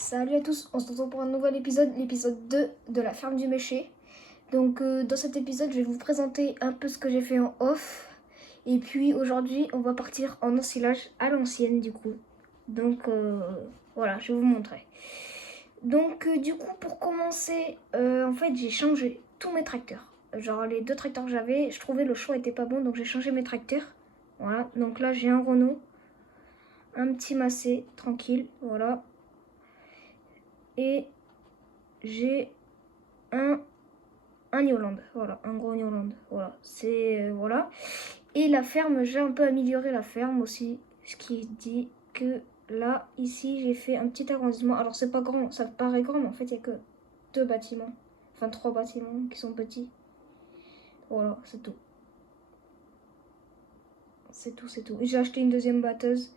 Salut à tous, on se retrouve pour un nouvel épisode, l'épisode 2 de la ferme du Méché. Donc dans cet épisode, je vais vous présenter un peu ce que j'ai fait en off. Et puis aujourd'hui, on va partir en ensilage à l'ancienne du coup. Donc voilà, je vais vous montrer. Donc du coup, pour commencer, en fait, j'ai changé tous mes tracteurs. Genre les deux tracteurs que j'avais, je trouvais le choix était pas bon, donc j'ai changé mes tracteurs. Voilà, donc là j'ai un Renault, un petit Massey, tranquille, voilà. Et j'ai un New Holland, voilà, un gros New Holland, voilà, c'est, voilà. Et la ferme, j'ai un peu amélioré la ferme aussi, ce qui dit que là, ici, j'ai fait un petit arrondissement. Alors, c'est pas grand, ça paraît grand, mais en fait, il n'y a que 2 bâtiments, enfin 3 bâtiments qui sont petits. Voilà, c'est tout. C'est tout, c'est tout. Et j'ai acheté une deuxième batteuse.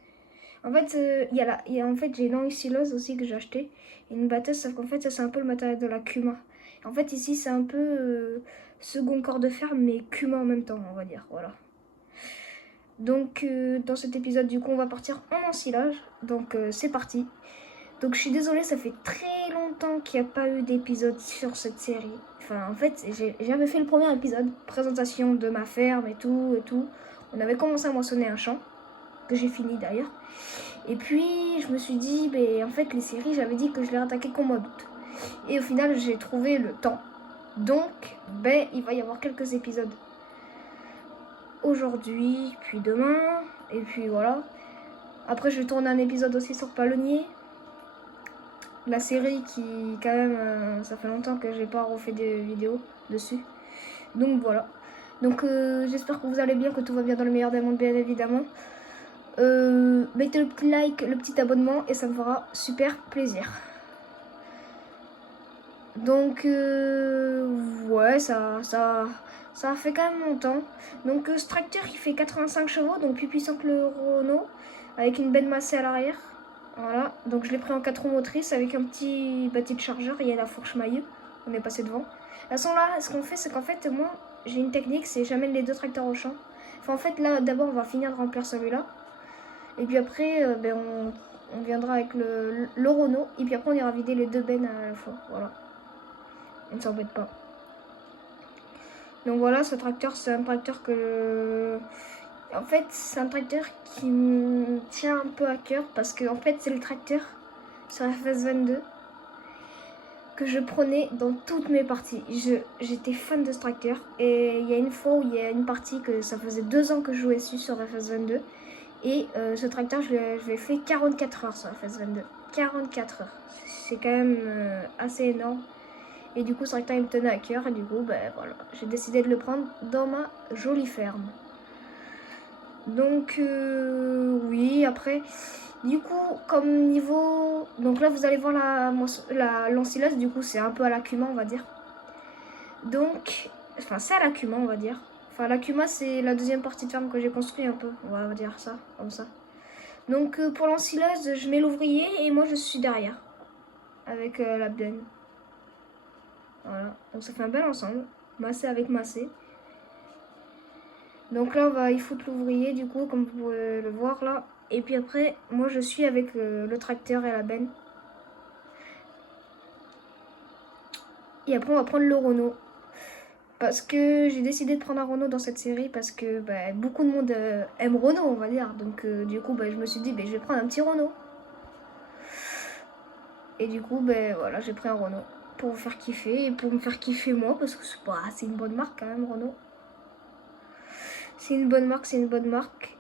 En fait, en fait j'ai une ensileuse aussi que j'ai acheté. Et une batteuse, sauf qu'en fait, ça c'est un peu le matériel de la Cuma. En fait, ici, c'est un peu second corps de ferme, mais Cuma en même temps, on va dire. Voilà. Donc, dans cet épisode, du coup, on va partir en ensilage. Donc, c'est parti. Donc, je suis désolée, ça fait très longtemps qu'il n'y a pas eu d'épisode sur cette série. Enfin, en fait, j'avais fait le premier épisode, présentation de ma ferme et tout, et tout. On avait commencé à moissonner un champ, que j'ai fini d'ailleurs. Et puis, je me suis dit, en fait, les séries, j'avais dit que je les rattaquais qu'au mois d'août. Et au final, j'ai trouvé le temps. Donc, il va y avoir quelques épisodes aujourd'hui, puis demain, et puis voilà. Après, je vais tourner un épisode aussi sur Palonnier. La série qui, quand même, ça fait longtemps que j'ai pas refait des vidéos dessus. Donc voilà. Donc j'espère que vous allez bien, que tout va bien dans le meilleur des mondes, bien évidemment. Mettez le petit like, le petit abonnement et ça me fera super plaisir. Donc ouais, ça a fait quand même longtemps. Donc ce tracteur il fait 85 chevaux, donc plus puissant que le Renault, avec une benne massée à l'arrière. Voilà, donc je l'ai pris en 4 roues motrices avec un petit bâti de chargeur, il y a la fourche maillot, on est passé devant. De toute façon là, ce qu'on fait, c'est qu'en fait moi j'ai une technique, c'est j'amène les deux tracteurs au champ. Enfin en fait là d'abord on va finir de remplir celui-là. Et puis après on viendra avec le Renault, et puis après on ira vider les deux bennes à la fois, voilà. On ne s'embête pas. Donc voilà, ce tracteur, c'est un tracteur que... En fait, c'est un tracteur qui me tient un peu à cœur parce que en fait, c'est le tracteur sur FS22 que je prenais dans toutes mes parties. J'étais fan de ce tracteur et il y a une fois où il y a une partie que ça faisait 2 ans que je jouais dessus sur FS22 et ce tracteur, je l'ai fait 44 heures sur FS22. 44 heures. C'est quand même assez énorme. Et du coup, ce tracteur il me tenait à cœur et du coup, voilà, j'ai décidé de le prendre dans ma jolie ferme. Donc oui, après, du coup, comme niveau... Donc là, vous allez voir l'ensilage, du coup, c'est un peu à la Cuma, on va dire. Donc, enfin, c'est à la Cuma, on va dire. Enfin, la Cuma, c'est la deuxième partie de ferme que j'ai construit un peu, on va dire ça, comme ça. Donc pour l'ensilage, je mets l'ouvrier et moi, je suis derrière, avec la benne. Voilà, donc ça fait un bel ensemble, massé avec massé. Donc là, on va y foutre l'ouvrier, du coup, comme vous pouvez le voir là. Et puis après, moi, je suis avec le tracteur et la benne. Et après, on va prendre le Renault. Parce que j'ai décidé de prendre un Renault dans cette série parce que beaucoup de monde aime Renault, on va dire. Donc du coup, je me suis dit, je vais prendre un petit Renault. Et du coup, voilà, j'ai pris un Renault pour vous faire kiffer et pour me faire kiffer moi parce que c'est une bonne marque quand même, Renault. C'est une bonne marque, c'est une bonne marque.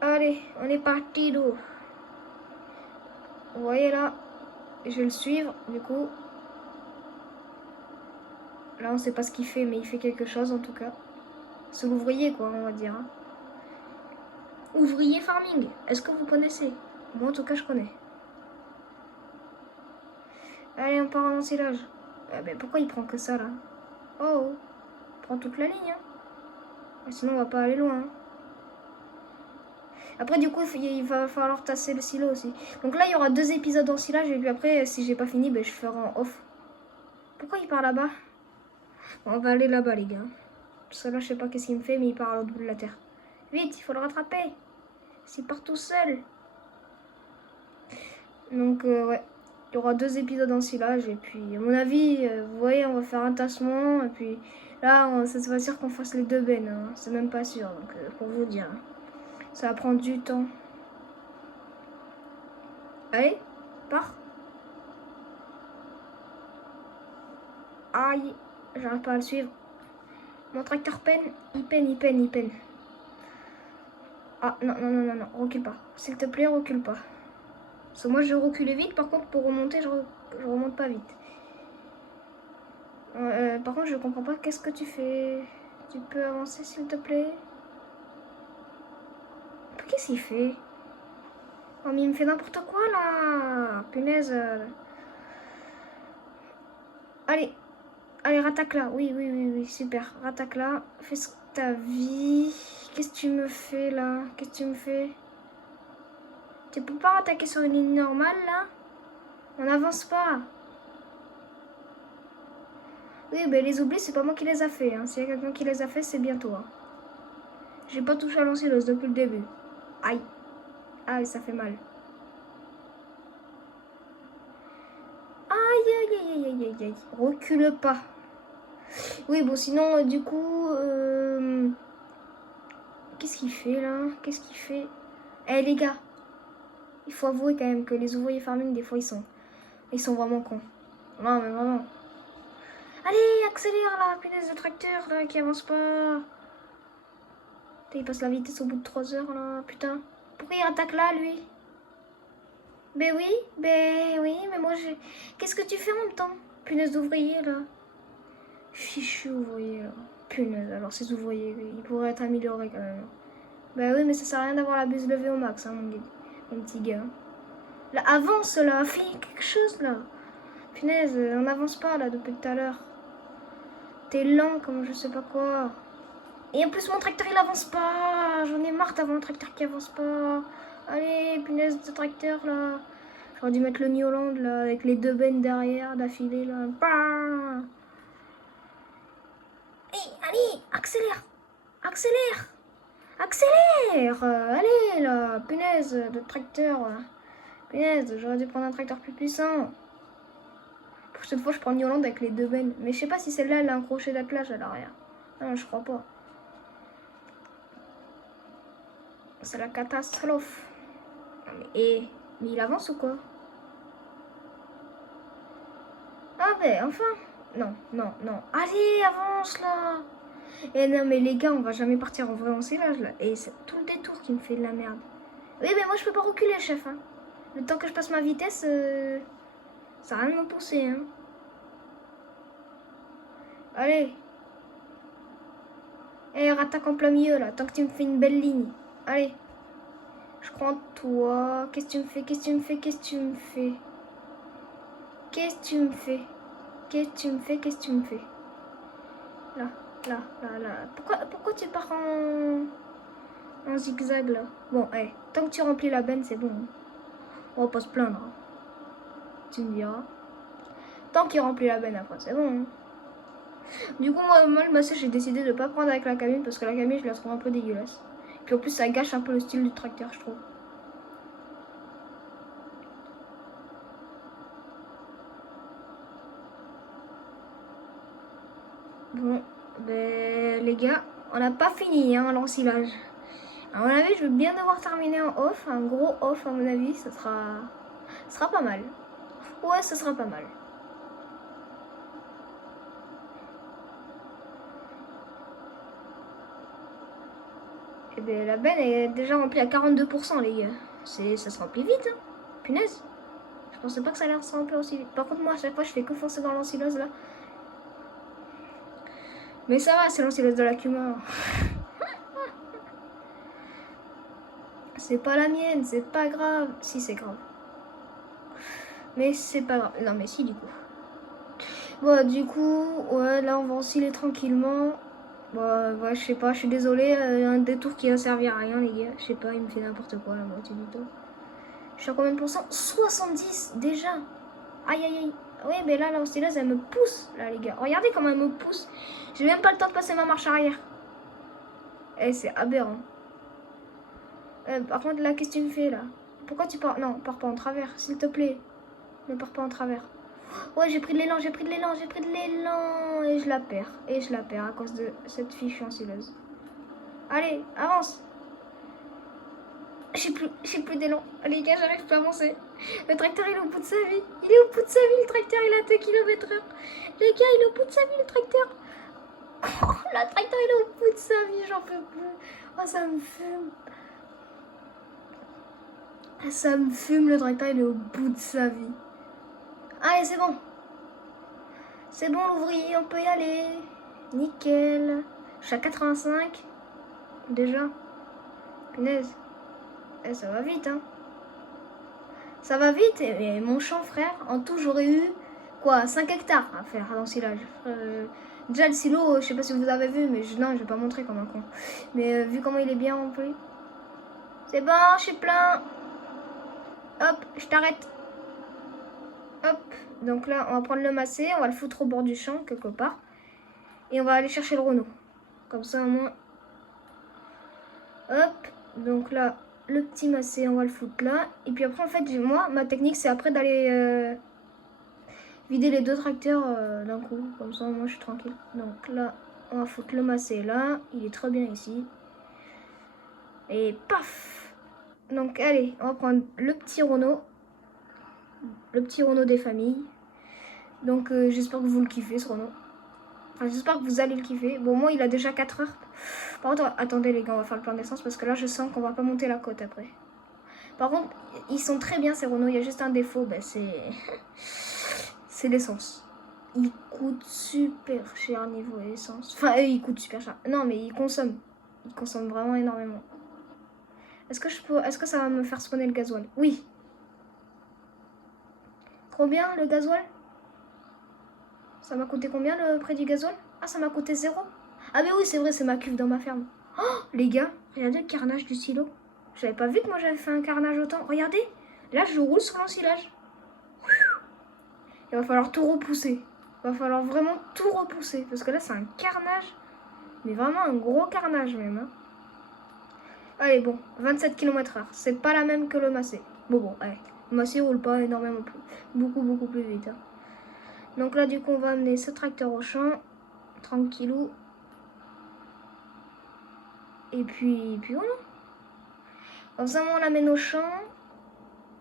Allez, on est parti d'où? Vous voyez là, je vais le suivre du coup. Là on sait pas ce qu'il fait mais il fait quelque chose en tout cas. C'est l'ouvrier quoi on va dire. Hein. Ouvrier farming, est-ce que vous connaissez? Moi en tout cas je connais. Allez on part en ensilage. Pourquoi il prend que ça là? Oh, il prend toute la ligne. Hein. Sinon on va pas aller loin. Hein. Après du coup il va falloir tasser le silo aussi. Donc là il y aura 2 épisodes d'ensilage et puis après si j'ai pas fini je ferai en off. Pourquoi il part là-bas? On va aller là-bas les gars. Parce que là je sais pas qu'est-ce qu'il me fait mais il part à l'autre bout de la terre. Vite, il faut le rattraper. s'il part tout seul. Donc, ouais. Il y aura 2 épisodes en silage. Et puis, à mon avis, vous voyez, on va faire un tassement. Et puis, là, ça se va sûr qu'on fasse les 2 bennes. Hein. C'est même pas sûr. Donc, pour vous dire. Ça va prendre du temps. Allez, pars. Aïe, j'arrive pas à le suivre. Mon tracteur peine. Il peine. Ah, non, recule pas. S'il te plaît, recule pas. Parce que moi, je reculais vite. Par contre, pour remonter, je remonte pas vite. Par contre, je comprends pas. Qu'est-ce que tu fais? Tu peux avancer, s'il te plaît? Qu'est-ce qu'il fait? Oh, mais il me fait n'importe quoi, là. Punaise. Allez, rattaque là. Oui, super. Rattaque là. Fais ce que t'as vie. Qu'est-ce que tu me fais, là? Qu'est-ce que tu me fais? Tu peux pas attaquer sur une ligne normale, là? On n'avance pas. Oui, ben les oublis, c'est pas moi qui les a fait. Hein. S'il y a quelqu'un qui les a fait, c'est bien toi. J'ai pas touché à l'ensileuse depuis le début. Aïe. Aïe, ça fait mal. Aïe. Recule pas. Oui, bon, sinon, du coup... Qu'est-ce qu'il fait, là? Qu'est-ce qu'il fait? Eh, les gars. Il faut avouer, quand même, que les ouvriers farming, des fois, ils sont vraiment cons. Non, mais vraiment. Allez, accélère, là, punaise de tracteur, là, qui avance pas. Putain, il passe la vitesse au bout de 3 heures, là, putain. Pourquoi il attaque là, lui? Ben oui, mais moi, j'ai... Qu'est-ce que tu fais en même temps? Punaise d'ouvrier, là. Fichu ouvrier, là. Punaise, alors ces ouvriers, ils pourraient être améliorés, quand même. Ben oui, mais ça sert à rien d'avoir la buse levée au max, hein, mon petit gars. Là, avance, là, fais quelque chose, là. Punaise, on n'avance pas, là, depuis tout à l'heure. T'es lent, comme je sais pas quoi. Et en plus, mon tracteur, il avance pas. J'en ai marre d'avoir un tracteur qui avance pas. Allez, punaise de tracteur, là. J'aurais dû mettre le New Holland, là, avec les 2 bennes derrière, d'affilée, là. Bah. Hey, allez, accélère. Allez, là, punaise de tracteur. Là. Punaise, j'aurais dû prendre un tracteur plus puissant. Pour cette fois, je prends le New Holland avec les 2 bennes. Mais je sais pas si celle-là, elle a un crochet d'attelage à l'arrière. Non, je crois pas. C'est la catastrophe. Mais il avance ou quoi? Ah ben enfin. Non. Allez, avance là. Et non mais les gars, on va jamais partir en vrai ensilage là. Et c'est tout le détour qui me fait de la merde. Oui mais moi je peux pas reculer, chef. Hein. Le temps que je passe ma vitesse, ça a rien de me pousser. Hein. Allez. Et rattaque en plein milieu là, tant que tu me fais une belle ligne. Allez. Je crois en toi. Qu'est-ce que tu me fais? Là. Pourquoi tu pars en zigzag là? Bon, tant que tu remplis la benne, c'est bon. On va pas se plaindre. Hein. Tu me diras. Tant qu'il remplit la benne après, c'est bon. Hein. Du coup, moi le massage, j'ai décidé de pas prendre avec la cabine parce que la cabine, je la trouve un peu dégueulasse. Puis en plus, ça gâche un peu le style du tracteur, je trouve. Bon, ben les gars, on n'a pas fini hein, l'ensilage. À mon avis, je vais bien devoir terminer en off, un gros off à mon avis, ça sera pas mal. Ouais, ça sera pas mal. Et ben la benne est déjà remplie à 42% les gars. Ça se remplit vite, hein. Punaise. Je pensais pas que ça allait se remplir aussi vite. Par contre, moi à chaque fois, je fais que foncer dans l'ensileuse là. Mais ça va, c'est l'ensileuse de la Cuma. C'est pas la mienne, c'est pas grave. Si, c'est grave. Mais c'est pas grave. Non, mais si, du coup. Bon, du coup, ouais, là, on va ensiler tranquillement. Bon, ouais, je sais pas, je suis désolée. Un détour qui a servi à rien, les gars. Je sais pas, il me fait n'importe quoi, la moitié du temps. Je suis à combien de pourcents? 70 déjà. Aïe. Oui, mais là, l'ensileuse, elle me pousse, là, les gars. Regardez comment elle me pousse. J'ai même pas le temps de passer ma marche arrière. C'est aberrant. Par contre, là, qu'est-ce que tu me fais, là? Pourquoi tu pars? Non, pars pas en travers, s'il te plaît. Ne pars pas en travers. Ouais, j'ai pris de l'élan, j'ai pris de l'élan, j'ai pris de l'élan. Et je la perds. Et je la perds à cause de cette fichue ensileuse. Allez, avance. J'ai plus d'élan. Les gars, j'arrive pas à avancer. Le tracteur, il est au bout de sa vie. Il est au bout de sa vie, le tracteur, il a 2 km/h. Les gars, il est au bout de sa vie, le tracteur. Oh, le tracteur, il est au bout de sa vie, j'en peux plus. Oh, ça me fume. Ça me fume, le tracteur, il est au bout de sa vie. Allez, c'est bon. C'est bon, l'ouvrier, on peut y aller. Nickel. Je suis à 85. Déjà. Punaise. Ça va vite, hein. Ça va vite. Et mon champ, frère, en tout, j'aurais eu, quoi, 5 hectares à faire dans le silage. Déjà, le silo, je sais pas si vous avez vu, mais non, je vais pas montrer comme un con. Mais vu comment il est bien rempli. C'est bon, je suis plein. Hop, je t'arrête. Hop. Donc là, on va prendre le massé, on va le foutre au bord du champ, quelque part. Et on va aller chercher le Renault. Comme ça, au moins. Hop. Donc là, le petit massé, on va le foutre là. Et puis après, en fait, moi, ma technique, c'est après d'aller vider les 2 tracteurs d'un coup. Comme ça, moi, je suis tranquille. Donc là, on va foutre le massé là. Il est très bien ici. Et paf. Donc, allez, on va prendre le petit Renault. Le petit Renault des familles. Donc, j'espère que vous le kiffez, ce Renault. Enfin, j'espère que vous allez le kiffer. Bon, moi, il a déjà 4 heures. Par contre, attendez les gars, on va faire le plein d'essence parce que là, je sens qu'on va pas monter la côte après. Par contre, ils sont très bien ces Renault. Il y a juste un défaut, ben, c'est l'essence. Ils coûtent super cher niveau essence. Enfin, ils coûtent super cher. Non, mais ils consomment. Ils consomment vraiment énormément. Est-ce que ça va me faire spawner le gasoil? Oui. Combien le gasoil? Ça m'a coûté combien le prix du gasoil? Ah, ça m'a coûté 0. Ah mais oui, c'est vrai, c'est ma cuve dans ma ferme. Oh, les gars, regardez le carnage du silo. J'avais pas vu que moi j'avais fait un carnage autant. Regardez, là je roule sur l'ensilage. Il va falloir tout repousser. Il va falloir vraiment tout repousser. Parce que là c'est un carnage. Mais vraiment un gros carnage même. Hein. Allez, bon, 27 km/h. C'est pas la même que le massé. Bon, allez. Le massé roule pas énormément plus. Beaucoup plus vite. Hein. Donc là, du coup, on va amener ce tracteur au champ. Tranquillou. Et puis voilà. Comme ça, on l'amène au champ.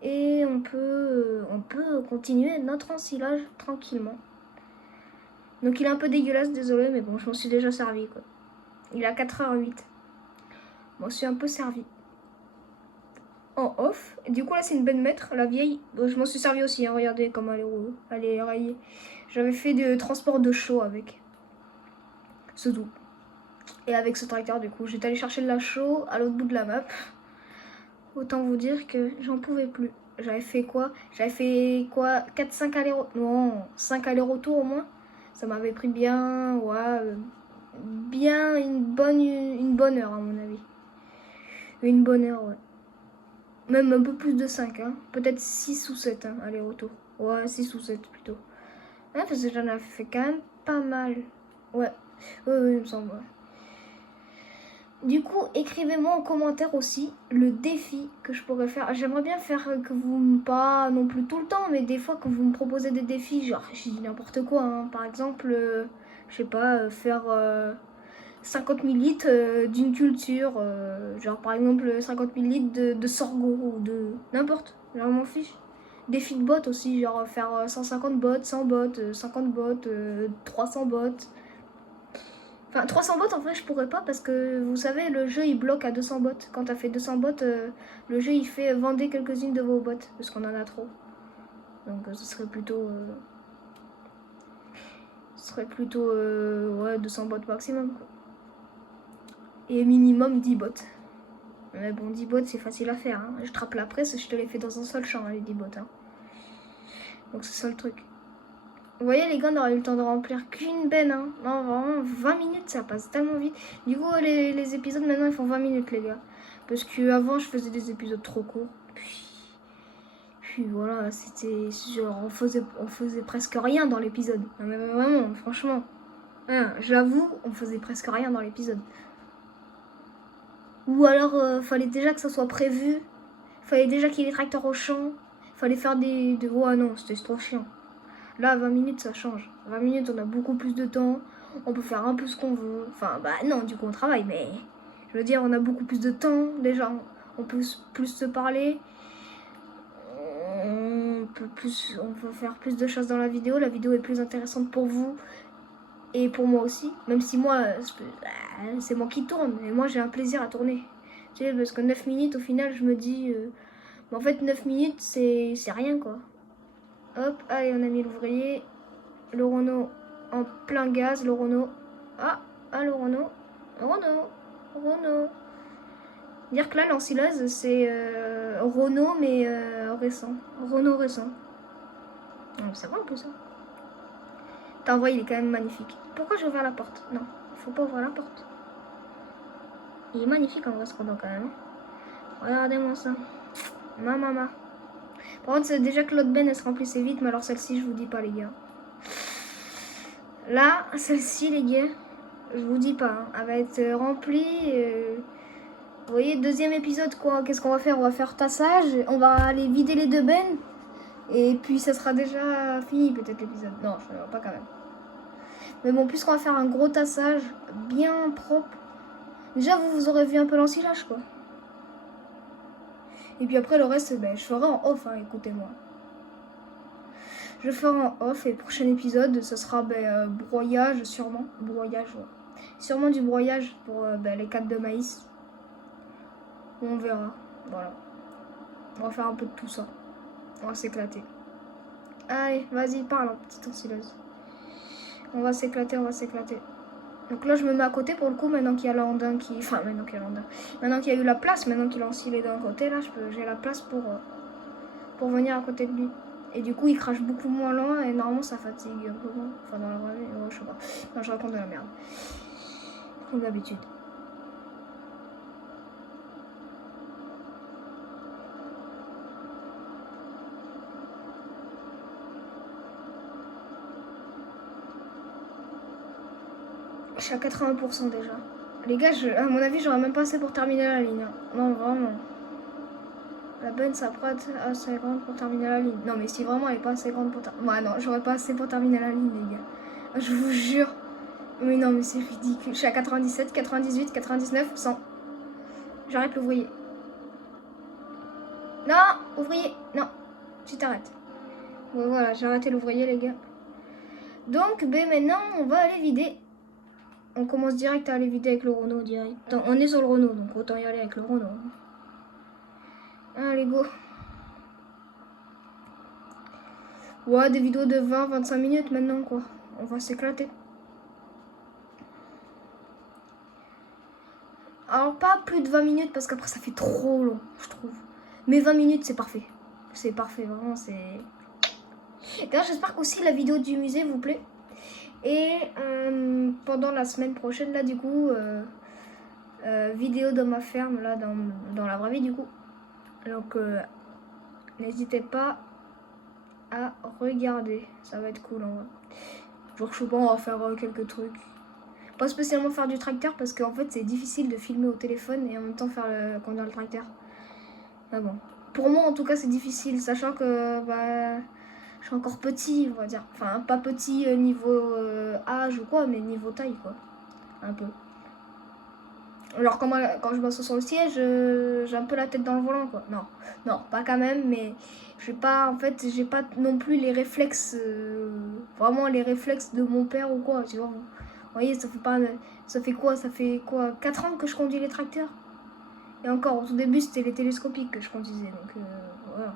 Et on peut continuer notre ensilage tranquillement. Donc il est un peu dégueulasse, désolé, mais bon, je m'en suis déjà servi, quoi. Il est à 4h08. Bon, je suis un peu servi. En off. Et du coup, là, c'est une benne maître, la vieille. Bon, je m'en suis servi aussi, hein. Regardez comment elle est rayée. J'avais fait du transport de chaux avec. C'est tout. Et avec ce tracteur, du coup, j'étais allé chercher de la chaux à l'autre bout de la map. Autant vous dire que j'en pouvais plus. J'avais fait quoi 4-5 allers-retours. Non, 5 allers-retours au moins. Ça m'avait pris bien, bien une bonne heure à mon avis. Une bonne heure, ouais. Même un peu plus de 5, hein. Peut-être 6 ou 7, hein, allers-retours. Ouais, 6 ou 7 plutôt. Ouais, parce que j'en avais fait quand même pas mal. Ouais, oui, il me semble, ouais. Du coup, écrivez-moi en commentaire aussi le défi que je pourrais faire. J'aimerais bien faire que vous, pas non plus tout le temps, mais des fois que vous me proposez des défis, genre, je dis n'importe quoi, hein. Par exemple, je sais pas, faire 50 000 litres d'une culture, genre par exemple 50 000 litres de sorgho ou de n'importe, genre, je m'en fiche. Défi de bottes aussi, genre faire 150 bottes, 100 bottes, 50 bottes, 300 bottes. Enfin, 300 bots, en vrai, je pourrais pas parce que, vous savez, le jeu, il bloque à 200 bots. Quand t'as fait 200 bots, le jeu, il fait vendez quelques-unes de vos bots parce qu'on en a trop. Donc, ce serait plutôt... ouais, 200 bots maximum, quoi. Et minimum 10 bots. Mais bon, 10 bots, c'est facile à faire. Hein. Je trappe la presse et je te les fais dans un seul champ, hein, les 10 bots. Hein. Donc, c'est ça le truc. Vous voyez, les gars, on aurait eu le temps de remplir qu'une benne. Hein. Non, vraiment, 20 minutes, ça passe tellement vite. Du coup, les épisodes, maintenant, ils font 20 minutes, les gars. Parce qu'avant, je faisais des épisodes trop courts. Puis voilà, c'était... Genre, on faisait presque rien dans l'épisode. Mais vraiment, franchement. Hein, j'avoue, on faisait presque rien dans l'épisode. Ou alors, fallait déjà que ça soit prévu. Fallait déjà qu'il y ait des tracteurs au champ. Fallait faire des... Oh non, c'était trop chiant. Là, 20 minutes, ça change. 20 minutes, on a beaucoup plus de temps. On peut faire un peu ce qu'on veut. Enfin, bah non, du coup, on travaille, mais... Je veux dire, on a beaucoup plus de temps, déjà. On peut plus se parler. On peut faire plus de choses dans la vidéo. La vidéo est plus intéressante pour vous. Et pour moi aussi. Même si moi, c'est moi qui tourne. Et moi, j'ai un plaisir à tourner. Tu sais, parce que 9 minutes, au final, je me dis... en fait, 9 minutes, c'est rien, quoi. Hop, allez, on a mis l'ouvrier. Le Renault en plein gaz, le Renault. Le Renault. Renault. Dire que là, l'ensileuse, c'est Renault, mais récent. Renault récent. C'est vrai en plus, ça. T'as envoyé, il est quand même magnifique. Pourquoi j'ai ouvert la porte? Non, faut pas ouvrir la porte. Il est magnifique en vrai, ce Renault, quand même. Regardez-moi ça. Maman. Par contre, c'est déjà que l'autre benne, elle se remplissait vite, mais alors celle-ci, je vous dis pas, les gars. Là, celle-ci, les gars, je vous dis pas, hein, elle va être remplie. Vous voyez, deuxième épisode, quoi. Qu'est-ce qu'on va faire? On va faire tassage, on va aller vider les deux bennes. Et puis, ça sera déjà fini, peut-être, l'épisode. Non, je ne sais pas quand même. Mais bon, puisqu'on va faire un gros tassage, bien propre. Déjà, vous aurez vu un peu l'ensilage, quoi. Et puis après, le reste, ben, je ferai en off, hein, écoutez-moi. Je ferai en off et le prochain épisode, ce sera broyage, sûrement. Broyage, ouais. Sûrement du broyage pour les cannes de maïs. On verra. Voilà. On va faire un peu de tout ça. On va s'éclater. Allez, vas-y, parle, petite ensileuse. On va s'éclater. Donc là, je me mets à côté pour le coup, maintenant qu'il y a l'andin qui... Enfin, maintenant qu'il y a eu la place, maintenant qu'il a ensilé d'un côté, là, j'ai la place pour venir à côté de lui. Et du coup, il crache beaucoup moins loin et normalement, ça fatigue un peu moins. Enfin, dans la vraie vie, je sais pas. Non, je raconte de la merde. Comme d'habitude. Je suis à 80% déjà. Les gars, à mon avis, j'aurais même pas assez pour terminer la ligne. Hein. Non, vraiment. La benne s'apprête assez grande pour terminer la ligne. Non, mais si vraiment elle est pas assez grande pour terminer... Ouais, non, j'aurais pas assez pour terminer la ligne, les gars. Je vous jure. Mais non, mais c'est ridicule. Je suis à 97, 98, 99, 100. J'arrête l'ouvrier. Non, ouvrier, non. Tu t'arrêtes. Ouais, voilà, j'ai arrêté l'ouvrier, les gars. Donc, maintenant, on va aller vider. On commence direct à aller vider avec le Renault, direct. Attends, on est sur le Renault, donc autant y aller avec le Renault. Allez, go. Ouais, des vidéos de 20-25 minutes maintenant, quoi. On va s'éclater. Alors, pas plus de 20 minutes, parce qu'après, ça fait trop long, je trouve. Mais 20 minutes, c'est parfait. C'est parfait, vraiment, c'est... D'ailleurs, j'espère qu'aussi la vidéo du musée vous plaît. Et pendant la semaine prochaine, là, du coup, vidéo de ma ferme, là, dans la vraie vie, du coup. Donc, n'hésitez pas à regarder. Ça va être cool, en vrai. Genre, je sais pas, on va faire quelques trucs. Pas spécialement faire du tracteur, parce qu'en fait, c'est difficile de filmer au téléphone et en même temps faire conduire le tracteur. Ah bon. Pour moi, en tout cas, c'est difficile, sachant que, je suis encore petit, on va dire. Enfin, pas petit niveau âge ou quoi, mais niveau taille, quoi. Un peu. Alors, quand je m'assois sur le siège, j'ai un peu la tête dans le volant, quoi. Non, pas quand même, mais j'ai pas non plus les réflexes, vraiment les réflexes de mon père ou quoi, tu vois. Vous voyez, ça fait quoi 4 ans que je conduis les tracteurs. Et encore, au tout début, c'était les télescopiques que je conduisais, donc voilà.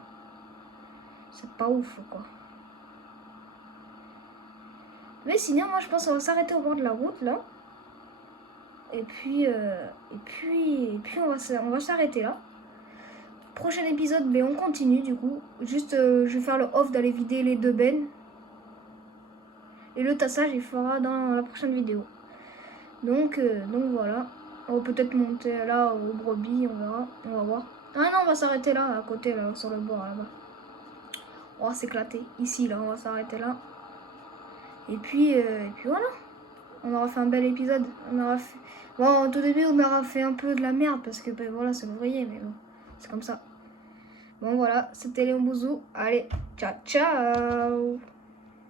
C'est pas ouf, quoi. Mais sinon, moi, je pense qu'on va s'arrêter au bord de la route, là. Et puis on va s'arrêter là. Prochain épisode, on continue, du coup. Juste, je vais faire le off d'aller vider les deux bennes. Et le tassage, il fera dans la prochaine vidéo. Donc voilà. On va peut-être monter là au brebis, on verra. On va voir. Ah non, on va s'arrêter là, à côté, là, sur le bord, là-bas. On va s'éclater. Ici, là, on va s'arrêter là. Et puis voilà. On aura fait un bel épisode. On aura fait... Bon, au tout début, on aura fait un peu de la merde parce que ben, voilà, c'est l'ouvrier, mais bon, c'est comme ça. Bon, voilà, c'était Léon Bouzou. Allez, ciao, ciao!